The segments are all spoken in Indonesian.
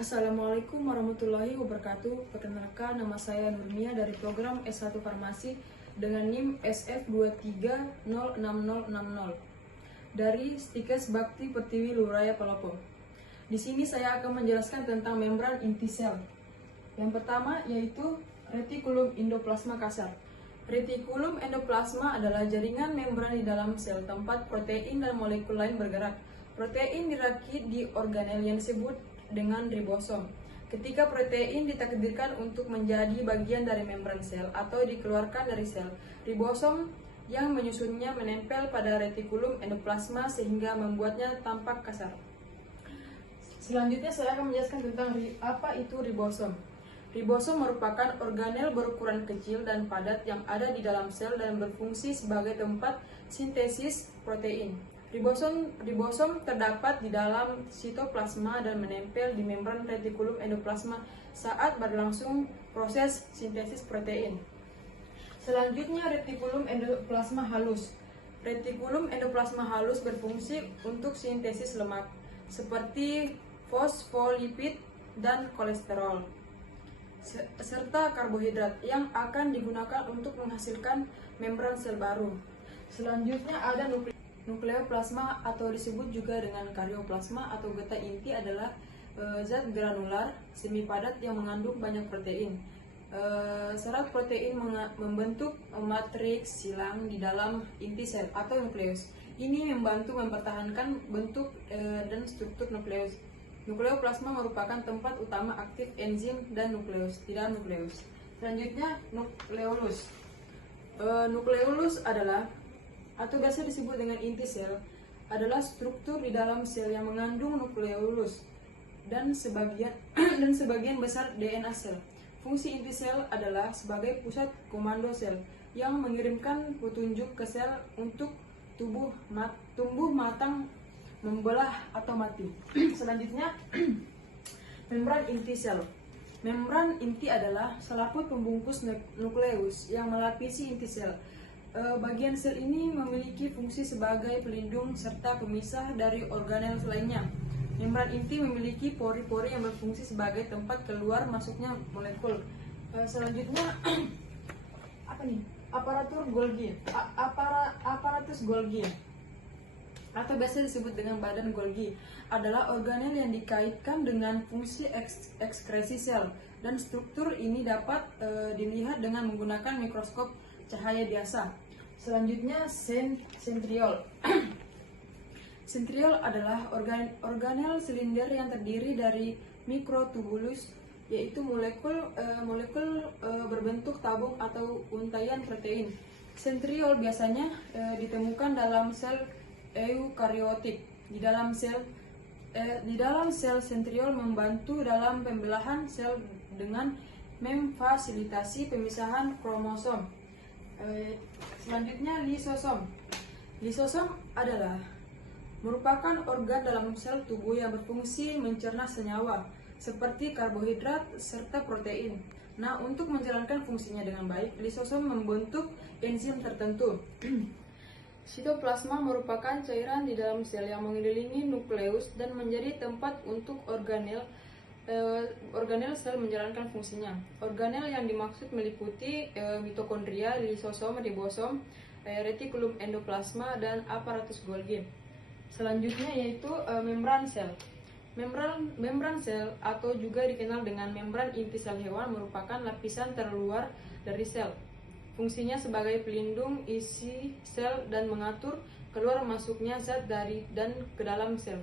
Assalamualaikum warahmatullahi wabarakatuh. Perkenalkan, nama saya Nurmia dari program S1 Farmasi dengan NIM SF23060060 dari Stikes Bakti Pertiwi Luraya Palopo. Di sini saya akan menjelaskan tentang membran inti sel. Yang pertama yaitu retikulum endoplasma kasar. Retikulum endoplasma adalah jaringan membran di dalam sel tempat protein dan molekul lain bergerak. Protein dirakit di organel yang disebut dengan ribosom. Ketika protein ditakdirkan untuk menjadi bagian dari membran sel atau dikeluarkan dari sel, ribosom yang menyusunnya menempel pada retikulum endoplasma sehingga membuatnya tampak kasar. Selanjutnya saya akan menjelaskan tentang apa itu ribosom. Ribosom merupakan organel berukuran kecil dan padat yang ada di dalam sel dan berfungsi sebagai tempat sintesis protein. Ribosom terdapat di dalam sitoplasma dan menempel di membran retikulum endoplasma saat berlangsung proses sintesis protein. Selanjutnya, retikulum endoplasma halus. Retikulum endoplasma halus berfungsi untuk sintesis lemak seperti fosfolipid dan kolesterol serta karbohidrat yang akan digunakan untuk menghasilkan membran sel baru. Selanjutnya ada nukleoplasma atau disebut juga dengan karyoplasma atau getah inti adalah zat granular semi padat yang mengandung banyak protein. Serat protein membentuk matriks silang di dalam inti sel atau nukleus. Ini membantu mempertahankan bentuk dan struktur nukleus. Nukleoplasma merupakan tempat utama aktif enzim dan nukleus, tidak nukleus. Selanjutnya nukleolus. Nukleolus adalah atau biasa disebut dengan inti sel adalah struktur di dalam sel yang mengandung nukleolus dan sebagian besar DNA sel. Fungsi inti sel adalah sebagai pusat komando sel yang mengirimkan petunjuk ke sel untuk tumbuh matang, membelah atau mati. Selanjutnya membran inti sel. Membran inti adalah selaput pembungkus nukleus yang melapisi inti sel. Bagian sel ini memiliki fungsi sebagai pelindung serta pemisah dari organel lainnya. Membran inti memiliki pori-pori yang berfungsi sebagai tempat keluar masuknya molekul. Selanjutnya aparatur Golgi. Aparatus Golgi atau biasa disebut dengan badan Golgi adalah organel yang dikaitkan dengan fungsi ekskresi sel dan struktur ini dapat dilihat dengan menggunakan mikroskop cahaya biasa. Selanjutnya sentriol. Sentriol adalah organel silinder yang terdiri dari mikrotubulus, yaitu molekul berbentuk tabung atau untaian protein. Sentriol biasanya ditemukan dalam sel eukariotik. Di dalam sel sentriol membantu dalam pembelahan sel dengan memfasilitasi pemisahan kromosom. Selanjutnya lisosom. Lisosom adalah merupakan organ dalam sel tubuh yang berfungsi mencerna senyawa seperti karbohidrat serta protein. Nah, untuk menjalankan fungsinya dengan baik, lisosom membentuk enzim tertentu. Sitoplasma merupakan cairan di dalam sel yang mengelilingi nukleus dan menjadi tempat untuk organel sel menjalankan fungsinya. Organel yang dimaksud meliputi mitokondria, lisosom, ribosom, retikulum endoplasma, dan aparatus Golgi. Selanjutnya yaitu membran sel. Membran sel atau juga dikenal dengan membran inti sel hewan merupakan lapisan terluar dari sel. Fungsinya sebagai pelindung isi sel dan mengatur keluar masuknya zat dari dan ke dalam sel.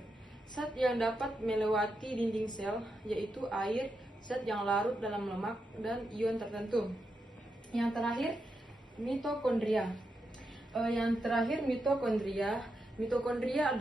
Zat yang dapat melewati dinding sel yaitu air, zat yang larut dalam lemak, dan ion tertentu. Yang terakhir mitokondria. Mitokondria adalah